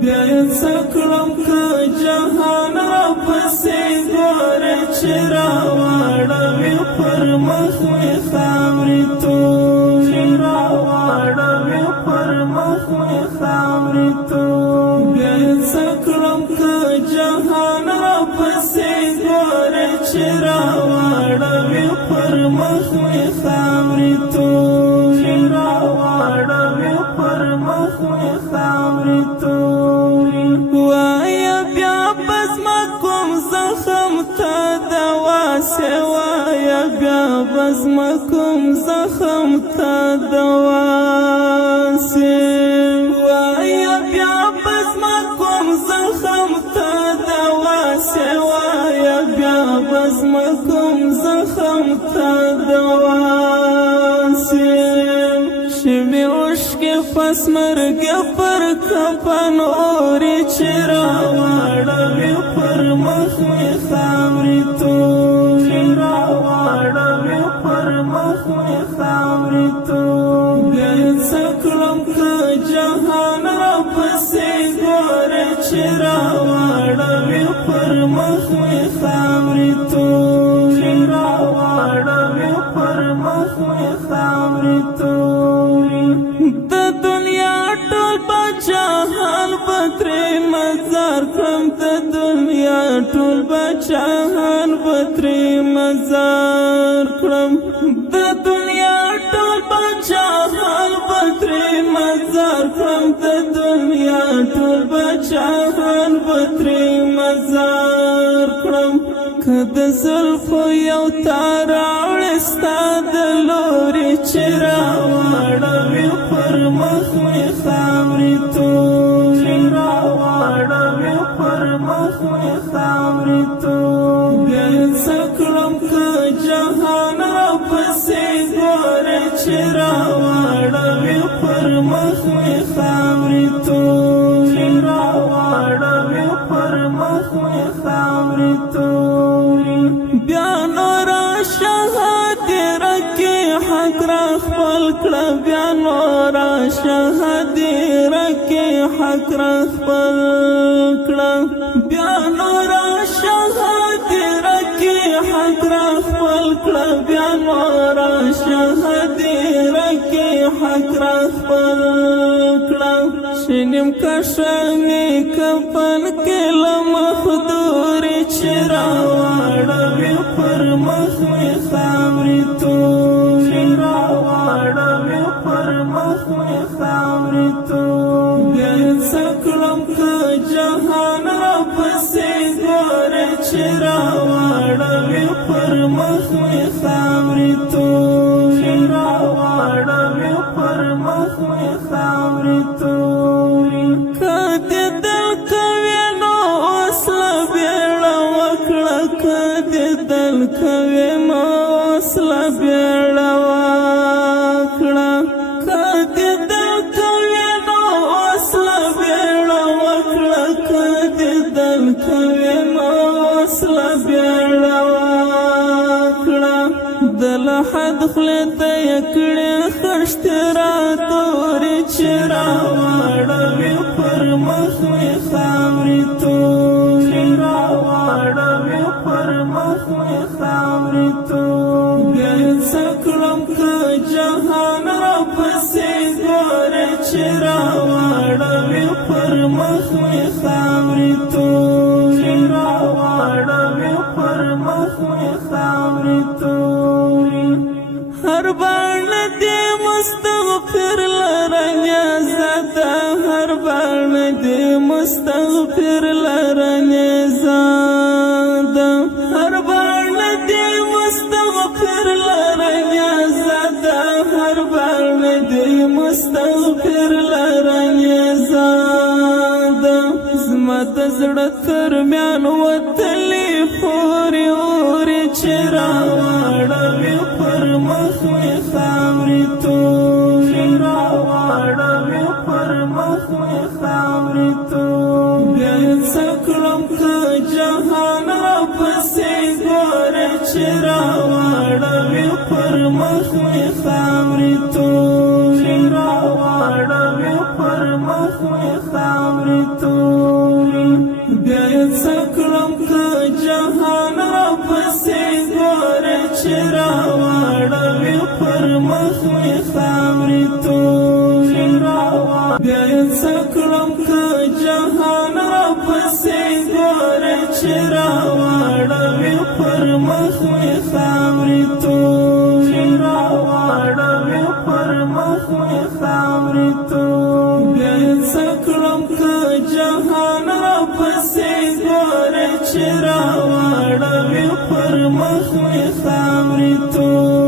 بیا یې څه کړم که جهان راپسې ګورې چې راواړوي پر مخ مې خاورې تورې راواړوي پر مخ مې خاورې تورې بیا یې څه کړم که جهان راپسې ګورې چې راواړوي پر مخ مې خاورې تورې راواړوي پر مخ مې خاورې تورې وایا بیا بزما کوم زخم ته دوا سي وایا بیا بزما کوم زخم ته دوا سي وایا بیا بزما کوم زخم ته دوا سي وایا بیا بزما کوم زخم ته دوا سي شمي اوشکې پس مرګ پر کفن اورې چې راواړوي پر مخ مې خاورې تورې راواړوي پر مخ مې خاورې تورې بیا یې څه کړم که جهان راپسې ګورې چې راواړوي پر مخ مې خاورې تورې راواړوي پر مخ مې خاورې تورې د دنیا ټول بادشاهان به ترې مزار کړم د دنیا ټول بادشاهان به ترې مزار کړم د دنیا ټول بادشاهان به ترې مزار کړم د دنیا ټول بادشاهان به ترې مزار کړم که د زلفو یو تار راوړې ستا د لورې چې راواړوي پر مخ مې خاورې تورې راواړوي پر مخ مې خاورې تورې بیا یې څه کړم که جهان راپسې ګورې چې راواړوي پر مخ مې خاورې تورې راواړوي پر مخ مې خاورې تورې بیا نوره شهادره کې حق را خپل کړه بیا نوره شهادره کې حق را خپل کړه بیا نوره شهادره کې حق را خپل کړه بیا نوره شهادره کې حق را خپل کړه شنیم کشمې کفن کې له مخدورې چې راواړوي پر مخ مې خاورې تورې راواړوي پر مخ مې خاورې تورې بیا یې څه کړم که جهان راپسې ګورې چې راواړوي پر مخ مې خاورې تورې راواړوي پر مخ مې خاورې تورې که دې دل کوې نو اوس له بیړه وکړه که دې دل کوې نو اوس له بیړه وکړه که دې دل کوې نو اوس له بیړه وکړه که دې دل کوې نو اوس له بیړه وکړه د لحد خولې ته یې کړې خښتې راتورې چې راواړوي پر مخ مې خاورې تورې راواړوي پر مخ مې خاورې تورې بیا یې څه کړم که جهان راپسې ګورې چې راواړوي پر مخ مې خاورې تورې راواړوي پر مخ مې خاورې تورې هر باڼه دې مستغفر لرنګه زده هر باڼه دې مستغفر لرنګه زده هر باڼه دې مستغفر لرنګه زده هر باڼه دې مستغفر لرنګه زده زما د زړه ترمیان وتلې پورې اورې چې راواړوي پر مخ مې خاورې تورې راواړوي پر مخ مې خاورې تورې بیا یې څه کړم که جهان راپسې ګورې چې راواړوي پر مخ مې خاورې تورې راواړوي پر مخ مې خاورې تورې راواړوي بیا یې څه کړم که جهان راپسې ګورې چې راواړوي پر مخ مې خاورې تورې راواړوي پر مخ مې خاورې تورې بیا یې څه کړم که جهان راپسې ګورې چې راواړوي پر مخ مې خاورې تورې